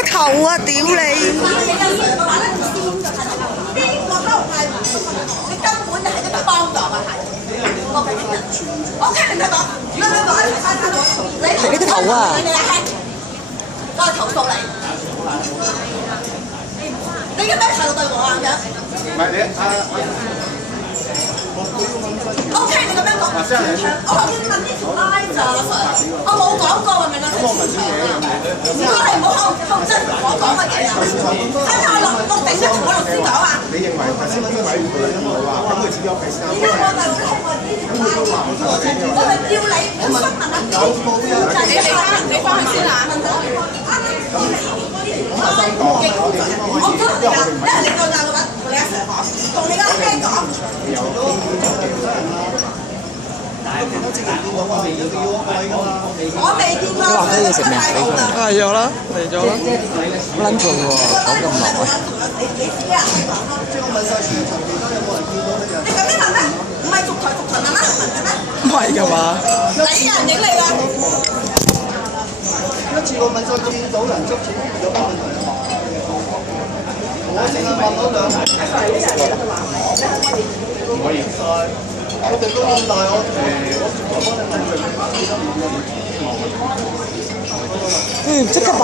個頭啊！屌你！係呢個頭啊！我係投訴你。你而家咩態度對我啊？咁樣？唔係你O K， 你咁樣講，我頭先問呢條 line 咋，我冇講過，明唔明啊？如果你唔好後真同我講乜嘢啊？睇下我錄定咗同我律師講啊！你認為頭先嗰啲委員會唔好啊？咁佢只有第三個。而家我就聽我呢條 line，我係叫你唔詢問啊！你翻去先啊！我想講，我唔得你㗎，因為你夠鬧嘅話，同你阿 Sir 講，同你阿 friend 講。我未見過。你話佢要食咩？嚟咗啦，嚟咗啦。好撚做喎，講咁耐。你知啊？你咁樣問咩？唔係逐台問啦，問嘅咩？唔係㗎嘛？你有人影你啦。一次過問晒見到人執錢有乜問題啊？我淨係問咗兩題。唔可以。我哋都咁大，我幫你睇佢。即刻擺。